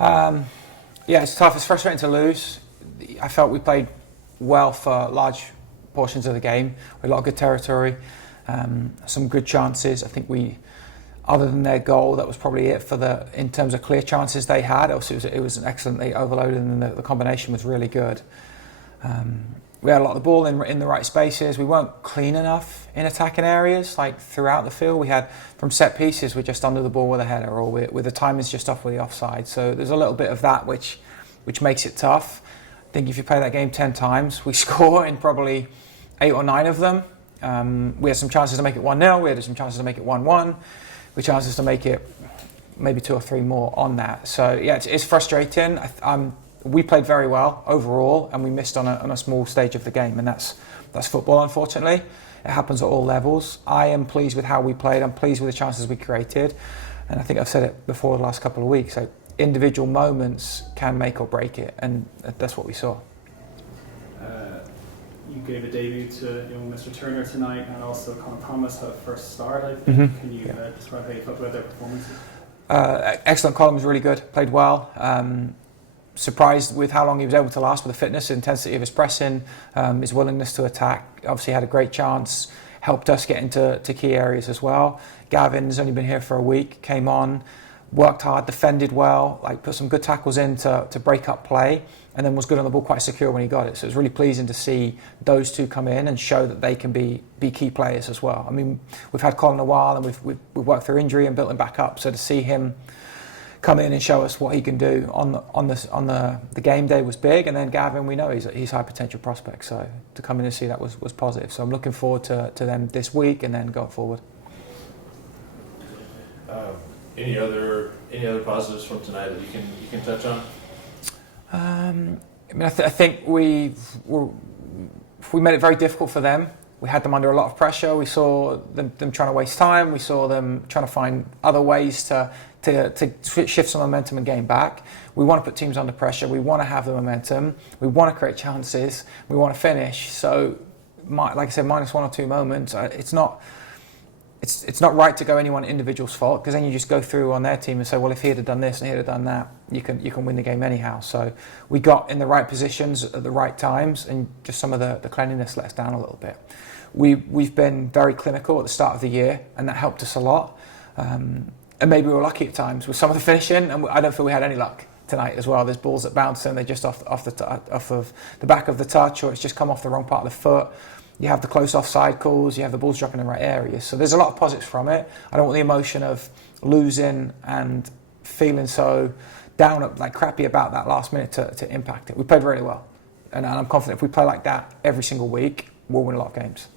Yeah, it's tough. It's frustrating to lose. I felt we played well for large portions of the game. We had a lot of good territory, some good chances. I think we, other than their goal, that was probably it in terms of clear chances they had. Also, it was an excellently overloaded, and the combination was really good. We had a lot of the ball in the right spaces. We weren't clean enough in attacking areas, like throughout the field. We had, from set pieces, we're just under the ball with a header, or with the timing's just off with the offside. So there's a little bit of that which makes it tough. I think if you play that game 10 times, we score in probably 8 or 9 of them. We had some chances to make it 1-0. We had some chances to make it 1-1. We had chances to make it maybe 2 or 3 more on that. So yeah, it's frustrating. We played very well overall, and we missed on a small stage of the game, and that's football, unfortunately. It happens at all levels. I am pleased with how we played. I'm pleased with the chances we created, and I think I've said it before the last couple of weeks. So individual moments can make or break it, and that's what we saw. You gave a debut to young Mr. Turner tonight, and also Conor Thomas had a first start, I think. Mm-hmm. Can you describe how you felt about their performances? Excellent. Colin was really good, played well. Surprised with how long he was able to last with the fitness and intensity of his pressing, his willingness to attack. Obviously had a great chance, helped us get into key areas as well. Gavin's only been here for a week, came on, worked hard, defended well, put some good tackles in to break up play, and then was good on the ball, quite secure when he got it. So it was really pleasing to see those two come in and show that they can be key players as well. I mean, we've had Colin a while, and we've worked through injury and built him back up. So to see him come in and show us what he can do on the game day was big. And then Gavin, we know he's high potential prospect, so to come in and see that was positive. So I'm looking forward to them this week and then going forward. Any other positives from tonight that you can touch on? I mean, I think we made it very difficult for them. We had them under a lot of pressure. We saw them trying to waste time. We saw them trying to find other ways to shift some momentum and gain back. We want to put teams under pressure. We want to have the momentum. We want to create chances. We want to finish. So, like I said, minus 1 or 2 moments. It's not right to go any one individual's fault, because then you just go through on their team and say, well, if he had done this and he had done that, you can win the game anyhow. So we got in the right positions at the right times, and just some of the cleanliness let us down a little bit. We've been very clinical at the start of the year, and that helped us a lot. And maybe we were lucky at times with some of the finishing, and I don't feel we had any luck tonight as well. There's balls that bounce and they're just off of the back of the touch, or it's just come off the wrong part of the foot. You have the close offside calls, you have the balls dropping in the right areas. So there's a lot of positives from it. I don't want the emotion of losing and feeling so down, crappy about that last minute to impact it. We played really well, and I'm confident if we play like that every single week, we'll win a lot of games.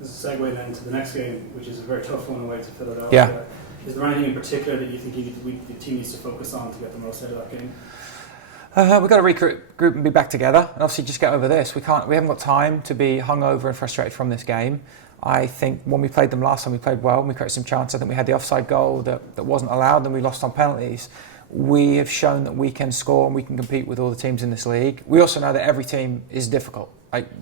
As a segue then to the next game, which is a very tough one away to Philadelphia. Yeah. Is there anything in particular that you think the team needs to focus on to get the most out of that game? We've got to regroup and be back together, and obviously just get over this. We haven't got time to be hungover and frustrated from this game. I think when we played them last time, we played well and we created some chances. I think we had the offside goal that wasn't allowed, and we lost on penalties. We have shown that we can score and we can compete with all the teams in this league. We also know that every team is difficult,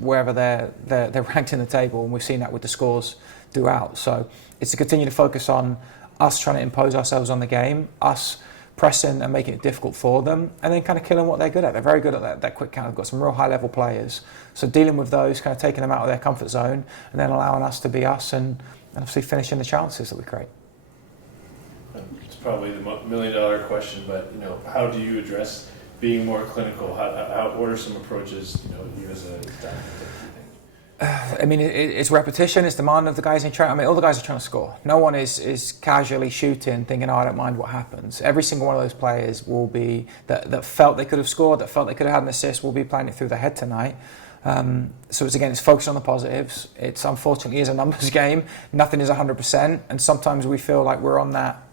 wherever they're ranked in the table, and we've seen that with the scores throughout. So it's to continue to focus on us trying to impose ourselves on the game, us pressing and making it difficult for them, and then kind of killing what they're good at. They're very good at that quick counter. They've got some real high level players. So dealing with those, kind of taking them out of their comfort zone, and then allowing us to be us, and obviously finishing the chances that we create. It's probably the $1 million question, but how do you address being more clinical? What are some approaches you as a staff? I mean, it's repetition, it's demand of the guys in training. I mean, all the guys are trying to score. No one is casually shooting, thinking, I don't mind what happens. Every single one of those players will be, that felt they could have scored, that felt they could have had an assist, will be playing it through their head tonight. So it's focused on the positives. It's unfortunately is a numbers game. Nothing is 100%, and sometimes we feel like we're on that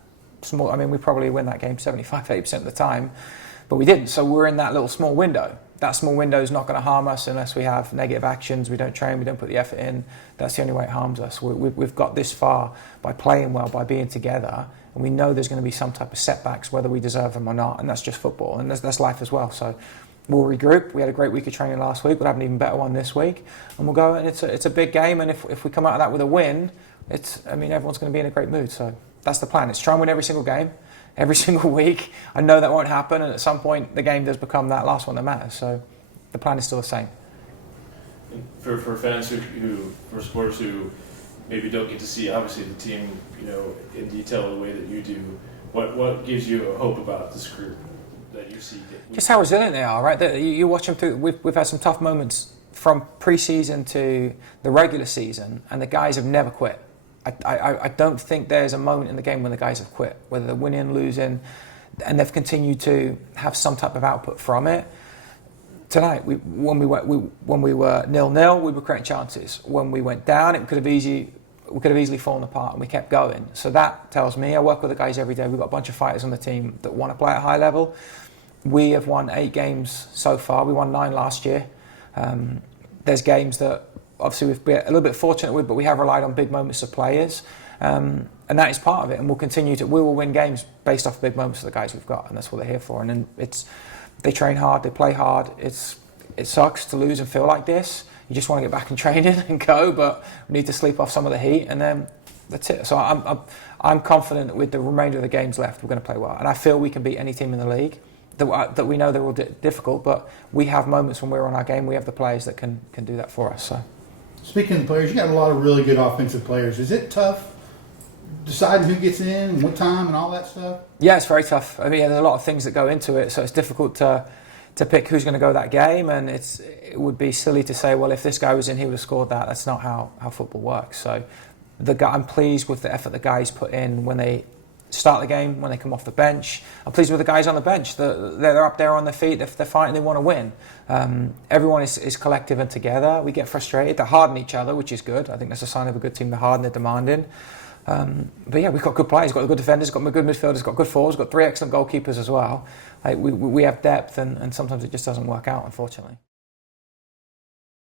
small, we probably win that game 75-80% of the time, but we didn't. So we're in that little small window. That small window is not going to harm us unless we have negative actions, we don't train, we don't put the effort in. That's the only way it harms us. We've got this far by playing well, by being together, and we know there's going to be some type of setbacks, whether we deserve them or not, and that's just football, and that's life as well. So we'll regroup. We had a great week of training last week, we'll have an even better one this week, and we'll go, and it's a big game, and if we come out of that with a win, everyone's going to be in a great mood. So that's the plan. It's try and win every single game. every single week. I know that won't happen, and at some point the game does become that last one that matters. So the plan is still the same. For fans for supporters who maybe don't get to see obviously the team, in detail the way that you do, what gives you hope about this group that you see? Just how resilient they are, right? You watch them through. We've had some tough moments from pre-season to the regular season, and the guys have never quit. I don't think there's a moment in the game when the guys have quit, whether they're winning, losing, and they've continued to have some type of output from it. Tonight, when we were 0-0, we were creating chances. When we went down, we could have easily fallen apart, and we kept going. So that tells me, I work with the guys every day. We've got a bunch of fighters on the team that want to play at a high level. We have won 8 games so far. We won 9 last year. There's games that obviously we've been a little bit fortunate with, but we have relied on big moments of players, and that is part of it. And we'll continue to. We will win games based off big moments of the guys we've got, and that's what they're here for. And then they train hard, they play hard. It sucks to lose and feel like this. You just want to get back in training and go, but we need to sleep off some of the heat, and then that's it. So I'm confident that with the remainder of the games left, we're going to play well, and I feel we can beat any team in the league. That we know they're all difficult, but we have moments when we're on our game. We have the players that can do that for us. So, speaking of players, you got a lot of really good offensive players. Is it tough deciding who gets in and what time and all that stuff? Yeah, it's very tough. I mean, there's a lot of things that go into it, so it's difficult to pick who's going to go that game. And it would be silly to say, well, if this guy was in, he would have scored that. That's not how football works. So, I'm pleased with the effort the guys put in when they start the game, when they come off the bench. I'm pleased with the guys on the bench. They're up there on their feet. They're fighting. They want to win. Everyone is collective and together. We get frustrated. They harden each other, which is good. I think that's a sign of a good team. They're hard and they're demanding. But yeah, we've got good players. We've got good defenders. We've got good midfielders. We've got good forwards. We've got 3 excellent goalkeepers as well. We have depth, and sometimes it just doesn't work out, unfortunately.